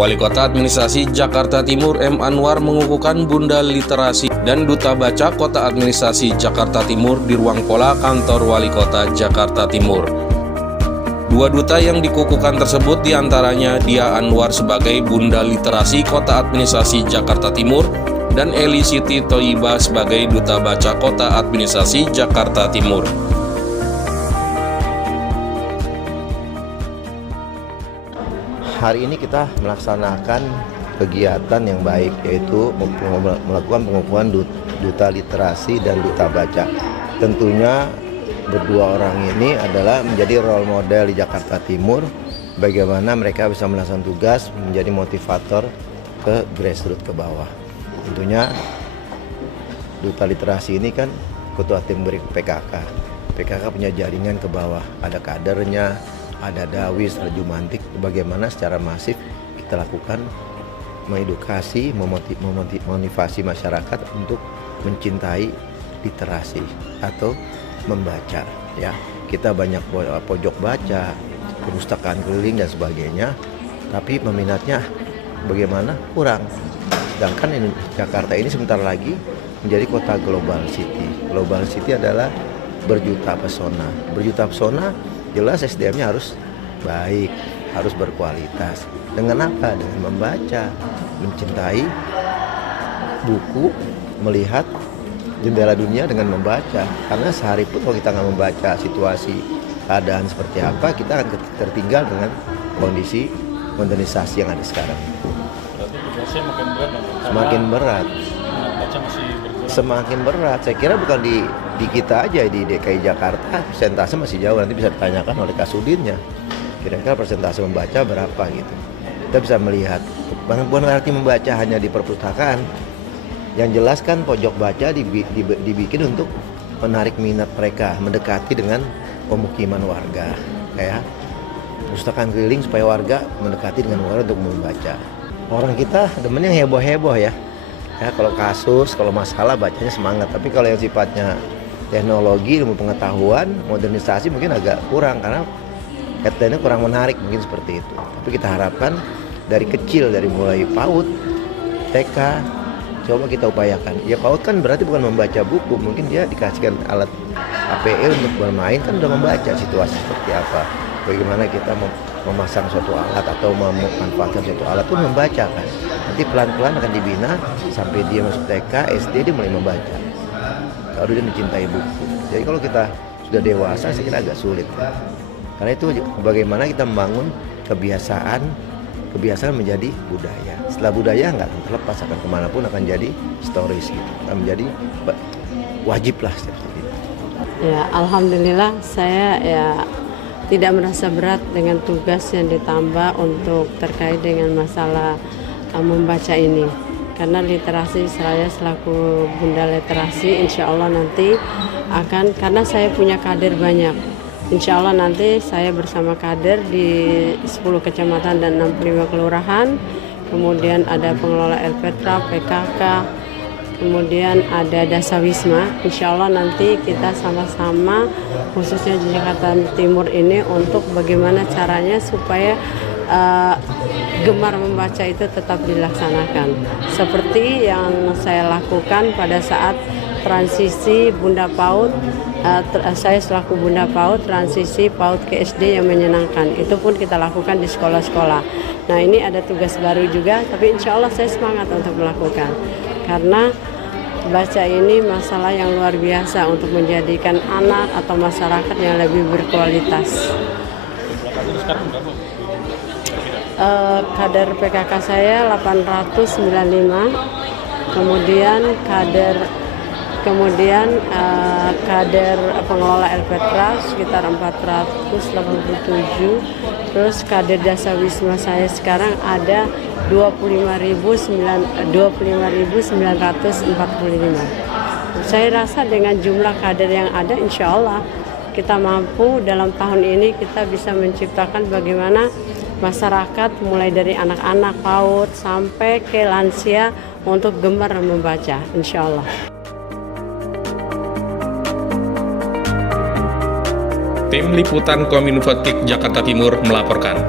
Wali Kota Administrasi Jakarta Timur M. Anwar mengukuhkan Bunda Literasi dan Duta Baca Kota Administrasi Jakarta Timur di ruang pola kantor Wali Kota Jakarta Timur. Dua duta yang dikukuhkan tersebut diantaranya Dia Anwar sebagai Bunda Literasi Kota Administrasi Jakarta Timur dan Eli Siti Thoyiba sebagai Duta Baca Kota Administrasi Jakarta Timur. Hari ini kita melaksanakan kegiatan yang baik, yaitu melakukan pengukuhan Duta Literasi dan Duta Baca. Tentunya berdua orang ini adalah menjadi role model di Jakarta Timur, bagaimana mereka bisa melaksanakan tugas menjadi motivator ke grassroots, ke bawah. Tentunya Duta Literasi ini kan ketua tim PKK. PKK punya jaringan ke bawah, ada kadernya, ada Dawis, ada Jumantik. Bagaimana secara masif kita lakukan mengedukasi, memotivasi masyarakat untuk mencintai literasi atau membaca. Ya, kita banyak pojok baca, perpustakaan keliling dan sebagainya, tapi peminatnya bagaimana kurang. Sedangkan Jakarta ini sebentar lagi menjadi kota Global City. Global City adalah berjuta pesona. Berjuta pesona jelas SDM-nya harus baik, harus berkualitas. Dengan apa? Dengan membaca, mencintai buku, melihat jendela dunia dengan membaca. Karena sehari pun kalau kita nggak membaca situasi keadaan seperti apa, kita akan tertinggal dengan kondisi modernisasi yang ada sekarang. Semakin berat. Semakin berat. Saya kira bukan di kita aja, di DKI Jakarta persentase masih jauh. Nanti bisa ditanyakan oleh Kasudinnya. Kira-kira persentase membaca berapa gitu. Kita bisa melihat. Bukan berarti membaca hanya di perpustakaan. Yang jelas kan pojok baca dibikin untuk menarik minat mereka, mendekati dengan pemukiman warga. Kayak perpustakaan keliling supaya warga mendekati dengan warga untuk membaca. Orang kita demen yang heboh-heboh ya. Ya, kalau kasus, kalau masalah bacanya semangat. Tapi kalau yang sifatnya teknologi, ilmu pengetahuan, modernisasi mungkin agak kurang karena headline-nya kurang menarik, mungkin seperti itu. Tapi kita harapkan dari kecil, dari mulai PAUD, TK, coba kita upayakan. Ya PAUD kan berarti bukan membaca buku, mungkin dia dikasihkan alat APE untuk bermain kan udah membaca situasi seperti apa. Bagaimana kita memasang suatu alat atau memanfaatkan suatu alat pun membaca kan. Nanti pelan-pelan akan dibina sampai dia masuk TK, SD dia mulai membaca. Lalu dia mencintai buku. Jadi kalau kita sudah dewasa saya kira agak sulit. Karena itu bagaimana kita membangun kebiasaan menjadi budaya. Setelah budaya nggak akan terlepas, akan kemanapun akan jadi stories gitu. Akan menjadi wajib lah seperti itu. Ya, alhamdulillah saya tidak merasa berat dengan tugas yang ditambah untuk terkait dengan masalah membaca ini. Karena literasi saya selaku Bunda Literasi insya Allah nanti akan, karena saya punya kader banyak. Insya Allah nanti saya bersama kader di 10 kecamatan dan 65 kelurahan. Kemudian ada pengelola LPTRA, PKK, kemudian ada Dasawisma. Insya Allah nanti kita sama-sama khususnya di Jakarta Timur ini untuk bagaimana caranya supaya gemar membaca itu tetap dilaksanakan. Seperti yang saya lakukan pada saat transisi Bunda PAUD, saya selaku Bunda PAUD, transisi PAUD ke SD yang menyenangkan. Itu pun kita lakukan di sekolah-sekolah. Nah ini ada tugas baru juga, tapi insya Allah saya semangat untuk melakukan. Karena baca ini masalah yang luar biasa untuk menjadikan anak atau masyarakat yang lebih berkualitas. Kader PKK saya 895, kemudian kader pengelola LPTRA sekitar 487, terus kader Dasawisma saya sekarang ada 25.945. Saya rasa dengan jumlah kader yang ada insya Allah kita mampu dalam tahun ini kita bisa menciptakan bagaimana masyarakat mulai dari anak-anak PAUD sampai ke lansia untuk gemar membaca insya Allah. Tim Liputan Kominfo Jakarta Timur melaporkan.